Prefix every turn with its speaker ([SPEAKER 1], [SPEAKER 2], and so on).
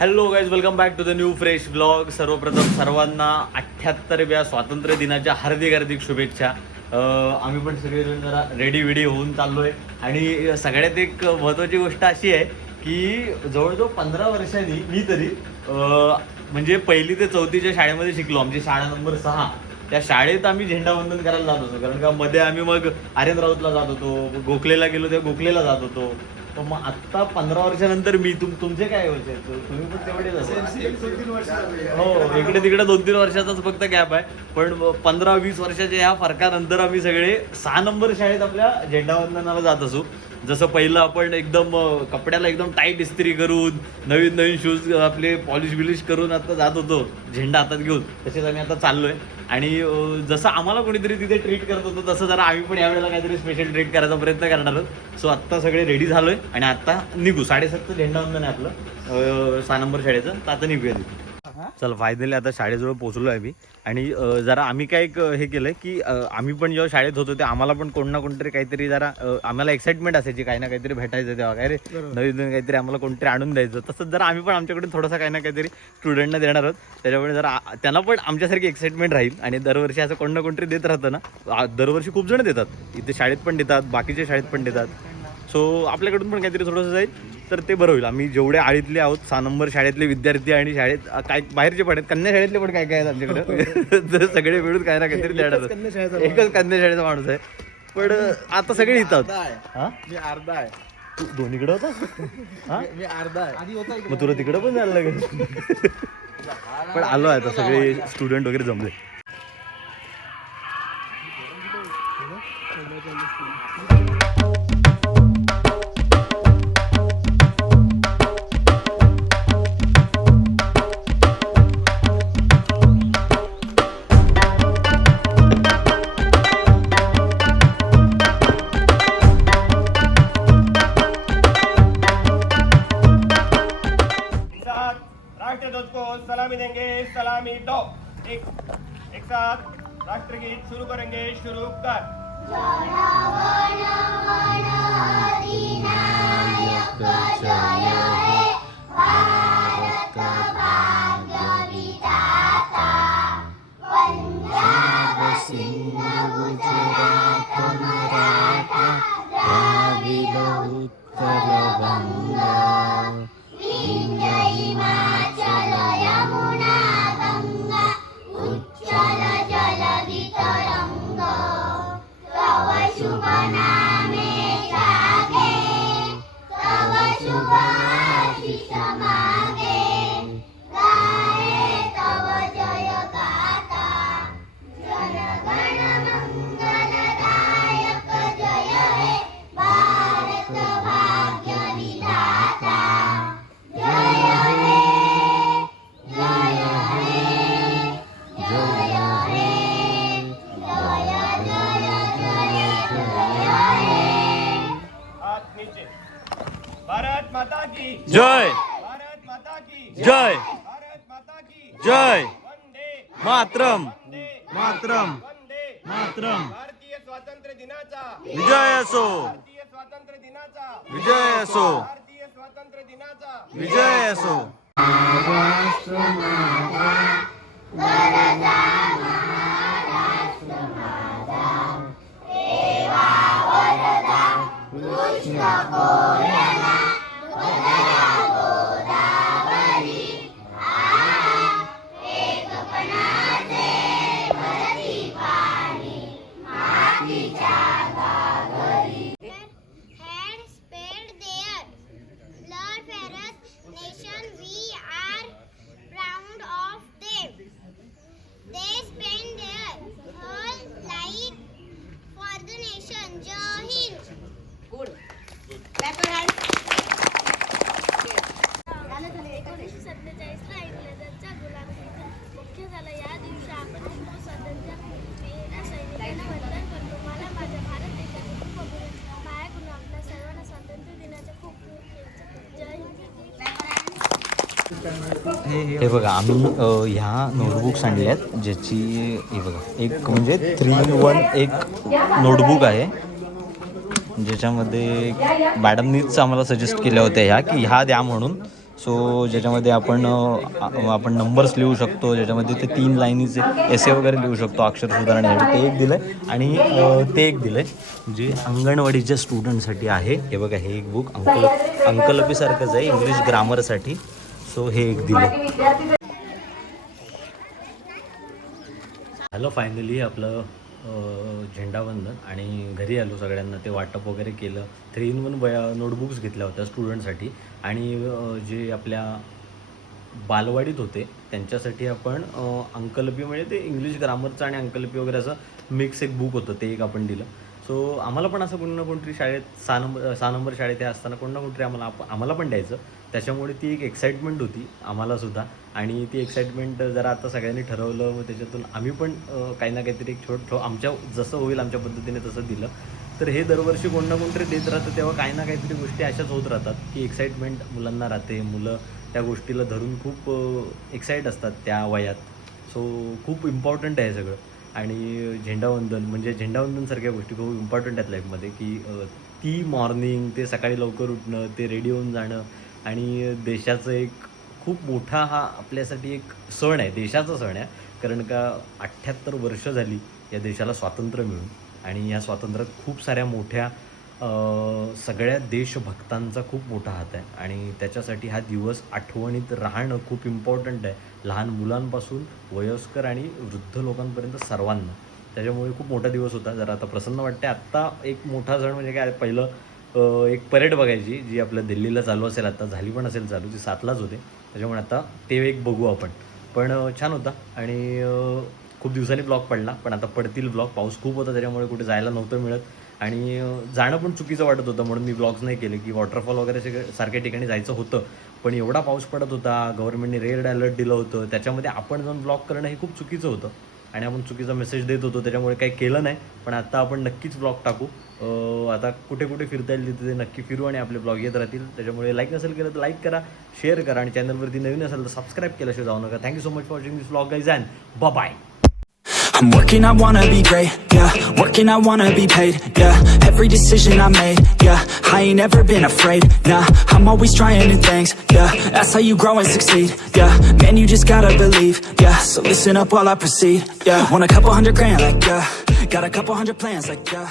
[SPEAKER 1] Hello guys welcome back to the new fresh blog सर्वप्रथम सर्वांना अठ्ठ्याहत्तरव्या स्वातंत्र्य दिनाच्या हार्दिक हार्दिक शुभेच्छा. आम्ही पण सगळेजण जरा रेडी विडी होऊन चाललो आहे आणि सगळ्यात एक महत्त्वाची गोष्ट अशी आहे की जवळजवळ पंधरा वर्षांनी मी तरी म्हणजे पहिली ते चौथीच्या शाळेमध्ये शिकलो. आमची शाळा नंबर सहा. त्या शाळेत आम्ही झेंडावंदन करायला जात होतो. कारण का मध्ये आम्ही मग आर्यन राऊतला जात होतो गोखलेला गेलो तेव्हा गोखलेला जात होतो. मग आत्ता पंधरा वर्षानंतर मी तुम तुमचे काय वर्ष तुम्ही पण तेवढेच असाल. हो इकडे तिकडे दोन तीन वर्षाचाच फक्त गॅप आहे. पण पंधरा वीस वर्षाच्या ह्या फरकानंतर आम्ही सगळे सहा नंबर शाळेत आपल्या झेंडावंदनाला जात असू. जसं पहिलं आपण एकदम कपड्याला एकदम टाईट इस्त्री करून नवीन नवीन शूज आपले पॉलिश बिलिश करून आता जात होतो. झेंडा हातात घेऊन. तसेच आम्ही आता चाललोय. आणि जसं आम्हाला कोणीतरी तिथे ट्रीट करत होतं तसं जरा आम्ही पण यावेळेला काहीतरी स्पेशल ट्रीट करायचा प्रयत्न करणार आहोत. सो आत्ता सगळे रेडी झालोय आणि आता निघू. साडेसातचं झेंडावंदन आहे आपलं. सहा नंबर शाळेचं. तर आता निघूया तिथे. चल फायनली आता शाळेजवळ पोहोचलो आहे मी आणि जरा आम्ही काय एक हे केलं की आम्ही पण जेव्हा शाळेत होतो ते आम्हाला पण कोण ना कोणतरी काहीतरी जरा आम्हाला एक्साइटमेंट असायची. काही ना काहीतरी भेटायचं तेव्हा. काय रे नवीन नवीन काहीतरी आम्हाला कोणतरी आणून द्यायचं. तसंच जरा आम्ही पण आमच्याकडे थोडंसं काही ना काहीतरी स्टुडंटना देणार आहोत. त्याच्यामुळे जरा त्यांना पण आमच्यासारखी एक्साइटमेंट राहील. आणि दरवर्षी असं कोण ना कोणतरी देत राहतं ना. दरवर्षी खूप जण देतात. इथे शाळेत पण देतात बाकीच्या शाळेत पण देतात. सो आपल्याकडून पण काहीतरी थोडंसं जाईल. तर ते बरं होईल. आम्ही जेवढे आळीतले आहोत सहा नंबर शाळेतले विद्यार्थी आणि शाळेत काय बाहेरचे पण आहेत. कन्या शाळेतले पण काय काय आहेत आमच्याकडे? तर सगळे मिळून काय ना काहीतरी आहोत. एकच कन्या शाळेचा माणूस आहे. पण आता सगळे इथं आहोत. हा?
[SPEAKER 2] मी अर्धा आहे.
[SPEAKER 1] तू दोन्हीकडे होता? हा?
[SPEAKER 2] मी अर्धा आहे. आधी होता
[SPEAKER 1] मग तुला तिकडं पण जायला लागेल. पण आलो आहे आता सगळे स्टुडंट वगैरे जमले.
[SPEAKER 3] मी दो हो. एक एक साथ. राष्ट्रगीत शुरू करेंगे. शुरू कर. Nana. की
[SPEAKER 1] जय।
[SPEAKER 3] भारत माता की
[SPEAKER 1] जय।
[SPEAKER 3] भारत माता की
[SPEAKER 1] जय।
[SPEAKER 3] वंदे
[SPEAKER 1] मातरम।
[SPEAKER 3] वंदे
[SPEAKER 1] मातरम।
[SPEAKER 3] वंदे
[SPEAKER 1] मातरम।
[SPEAKER 3] भारतीय स्वातंत्र्य दिनाचा
[SPEAKER 1] विजय असो।
[SPEAKER 3] भारतीय स्वातंत्र्य दिनाचा
[SPEAKER 1] विजय असो।
[SPEAKER 3] भारतीय स्वातंत्र्य दिनाचा
[SPEAKER 1] विजय असो हे बघा आम्ही ह्या नोटबुक्स आहेत ज्याची हे बघा एक म्हणजे थ्री इन वन एक नोटबुक आहे. ज्याच्यामध्ये मॅडमनीच आम्हाला सजेस्ट केल्या होत्या ह्या की ह्या द्या म्हणून. सो ज्याच्यामध्ये आपण आपण नंबर्स लिहू शकतो ज्याच्यामध्ये ते तीन लाईनीचे एसे वगैरे लिहू शकतो अक्षर सुधारण्यासाठी. ते एक दिलं आहे आणि ते एक दिलं आहे जे अंगणवाडीच्या स्टुडंटसाठी आहे. हे बघा हे एक बुक अंकल अंकलपीसारखंच आहे इंग्लिश ग्रामरसाठी सो हे एक दिलं हॅलो फायनली आपलं झेंडावंदन आणि घरी आलो सगळ्यांना ते वाटप वगैरे केलं. थ्री इन वन वया नोटबुक्स घेतल्या होत्या स्टुडंटसाठी आणि जे आपल्या बालवाडीत होते त्यांच्यासाठी आपण अंकलपी म्हणजे ते इंग्लिश ग्रामरचं आणि अंकलपी वगैरे असं मिक्स एक बुक होतं ते एक आपण दिलं. सो आम्हाला पण असं कोणी ना कोणतरी शाळेत सहा नंबर सहा नंबर शाळेत हे असताना कोण ना कोणतरी आम्हाला आप- आम्हाला पण द्यायचं. त्याच्यामुळे ती एक एक्साइटमेंट होती आम्हाला सुद्धा. आणि ती एक्साइटमेंट जरा आता सगळ्यांनी ठरवलं व त्याच्यातून आम्ही पण काही ना काहीतरी एक छोट ठो आमच्या जसं होईल आमच्या पद्धतीने तसं दिलं. तर हे दरवर्षी कोण ना कोणतरी देत राहतं तेव्हा काही ना काहीतरी गोष्टी अशाच होत राहतात की एक्साइटमेंट मुलांना राहते. मुलं त्या गोष्टीला धरून खूप एक्साईट असतात त्या वयात. सो खूप इम्पॉर्टंट आहे सगळं. आणि झेंडावंदन म्हणजे झेंडावंदनसारख्या गोष्टी खूप इम्पॉर्टंट आहेत लाईफमध्ये की ती मॉर्निंग ते सकाळी लवकर उठणं ते रेडी होऊन जाणं आणि देशाचं एक खूप मोठा हा आपल्यासाठी एक सण आहे देशाचा सण आहे. कारण का अठ्ठ्याहत्तर वर्ष झाली या देशाला स्वातंत्र्य मिळून आणि या स्वातंत्र्यात खूप साऱ्या मोठ्या सगळ्या देशभक्तांचा खूप मोठा हात आहे. आणि त्याच्यासाठी हा दिवस आठवणीत राहणं खूप इम्पॉर्टंट आहे. लहान मुलांपासून वयस्कर आणि वृद्ध लोकांपर्यंत सर्वांना. त्याच्यामुळे खूप मोठा दिवस होता. जरा आता प्रसन्न वाटते आत्ता एक मोठा सण म्हणजे काय? पहिलं एक परेड बघायची जी आपल्या दिल्लीला चालू असेल आता झाली पण असेल चालू ती सातलाच होते. त्याच्यामुळे आता ते एक बघू आपण. पण छान होता. आणि खूप दिवसांनी ब्लॉग पडला पण आता पडतील ब्लॉग. पाऊस खूप होता त्याच्यामुळे कुठे जायला नव्हतं मिळत. आणि जाणं पण चुकीचं वाटत होतं म्हणून मी ब्लॉग्स नाही केले की वॉटरफॉल वगैरे असे सारख्या ठिकाणी जायचं होतं. पण एवढा पाऊस पडत होता गव्हर्नमेंटने रेड अलर्ट दिलं होतं त्याच्यामध्ये आपण जाऊन ब्लॉग करणं हे खूप चुकीचं होतं. आणि आपण चुकीचा मेसेज देत होतो त्याच्यामुळे काही केलं नाही. पण आता आपण नक्कीच ब्लॉग टाकू. आता कुठे कुठे फिरता येईल तिथे ते नक्की फिरू आणि आपले ब्लॉग येत राहतील त्याच्यामुळे लाईक नसेल केलं तर लाईक करा शेअर करा आणि चॅनलवरती नवीन असेल तर सबस्क्राईब केल्याशिवाय जाऊ नका thank you so much for watching this blog guys and ब bye
[SPEAKER 2] I'm working, I wanna be great, yeah Working, I wanna be paid, yeah Every decision I made, yeah I ain't ever been afraid, nah I'm always trying new things, yeah That's how you grow and succeed, yeah Man, you just gotta believe, yeah So listen up while I proceed, yeah Want a couple hundred grand, like, yeah Got a couple hundred plans, like, yeah